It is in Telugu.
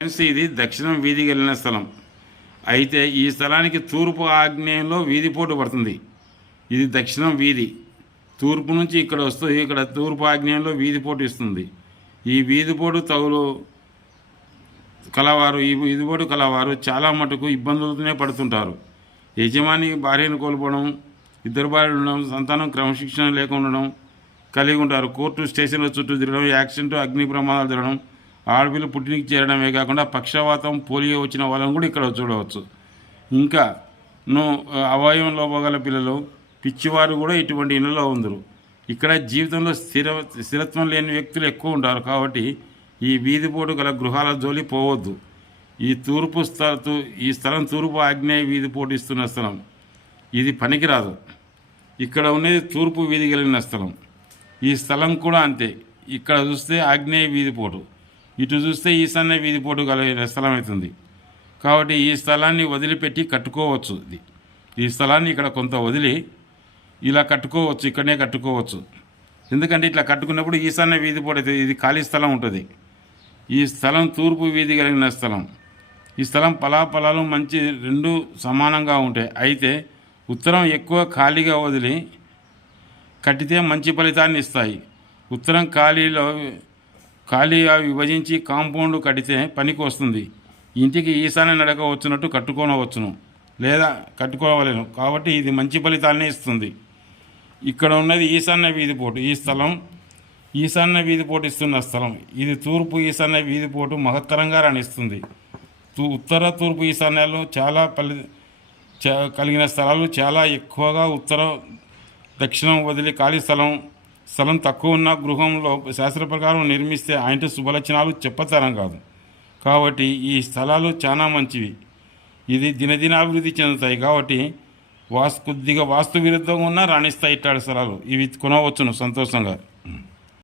ఫ్రెండ్స్, ఇది దక్షిణం వీధికి వెళ్ళిన స్థలం. అయితే ఈ స్థలానికి తూర్పు ఆగ్నేయంలో వీధిపోటు పడుతుంది. ఇది దక్షిణం వీధి. తూర్పు నుంచి ఇక్కడ వస్తూ ఇక్కడ తూర్పు ఆగ్నేయంలో వీధిపోటు ఇస్తుంది. ఈ వీధిపోటు తగులు కలవారు ఈ వీధిపోటు కలవారు చాలా మటుకు ఇబ్బందులతోనే పడుతుంటారు. యజమాని భార్యను కోల్పోవడం, ఇద్దరు భార్యలు ఉండడం, సంతానం క్రమశిక్షణ లేకుండా కలిగి ఉంటారు. కోర్టు స్టేషన్ల చుట్టూ తిరగడం, యాక్సిడెంట్, అగ్ని ప్రమాదాలు జరగడం, ఆడపిల్లలు పుట్టినికి చేరడమే కాకుండా పక్షవాతం, పోలియో వచ్చిన వాళ్ళని కూడా ఇక్కడ చూడవచ్చు. ఇంకా అవయవం లోపగల పిల్లలు, పిచ్చివారు కూడా ఇటువంటి ఇళ్ళలో ఉందరు. ఇక్కడ జీవితంలో స్థిరత్వం లేని వ్యక్తులు ఎక్కువ ఉంటారు. కాబట్టి ఈ వీధిపోటు గల గృహాల జోలి పోవద్దు. ఈ స్థలం తూర్పు ఆగ్నేయ వీధిపోటు ఇస్తున్న స్థలం. ఇది పనికిరాదు. ఇక్కడ ఉన్నది తూర్పు వీధి కలిగిన స్థలం. ఈ స్థలం కూడా అంతే. ఇక్కడ చూస్తే ఆగ్నేయ వీధిపోటు, ఇటు చూస్తే ఈశాన్య వీధిపోటు కలిగిన స్థలం అవుతుంది. కాబట్టి ఈ స్థలాన్ని వదిలిపెట్టి కట్టుకోవచ్చు. ఈ స్థలాన్ని ఇక్కడ కొంత వదిలి ఇలా కట్టుకోవచ్చు, ఇక్కడనే కట్టుకోవచ్చు. ఎందుకంటే ఇట్లా కట్టుకున్నప్పుడు ఈశాన్య వీధిపోటు అవుతుంది. ఇది ఖాళీ స్థలం ఉంటుంది. ఈ స్థలం తూర్పు వీధి కలిగిన స్థలం. ఈ స్థలం ఫలాలు మంచి రెండు సమానంగా ఉంటాయి. అయితే ఉత్తరం ఎక్కువ ఖాళీగా వదిలి కట్టితే మంచి ఫలితాన్ని ఇస్తాయి. ఉత్తరం ఖాళీగా విభజించి కాంపౌండ్ కడితే పనికి వస్తుంది. ఇంటికి ఈశాన్య నడక వచ్చినట్టు కట్టుకోనవచ్చును లేదా కట్టుకోవలేను. కాబట్టి ఇది మంచి ఫలితాన్ని ఇస్తుంది. ఇక్కడ ఉన్నది ఈశాన్య వీధిపోటు. ఈ స్థలం ఈశాన్య వీధిపోటు ఇస్తున్న స్థలం. ఇది తూర్పు ఈశాన్య వీధిపోటు మహత్తరంగా రాణిస్తుంది. ఉత్తర తూర్పు ఈశాన్యాలు చాలా కలిగిన స్థలాలు చాలా ఎక్కువగా ఉత్తర దక్షిణం వదిలి ఖాళీ స్థలం తక్కువ ఉన్న గృహంలో శాస్త్ర ప్రకారం నిర్మిస్తే ఆయన శుభలక్షణాలు చెప్పతరం కాదు. కాబట్టి ఈ స్థలాలు చాలా మంచివి. ఇది దినదినాభివృద్ధి చెందుతాయి. కాబట్టి కొద్దిగా వాస్తు విరుద్ధంగా ఉన్నా రాణిస్తాయి ఇట్లాంటి స్థలాలు. ఇవి కొనవచ్చును సంతోషంగా.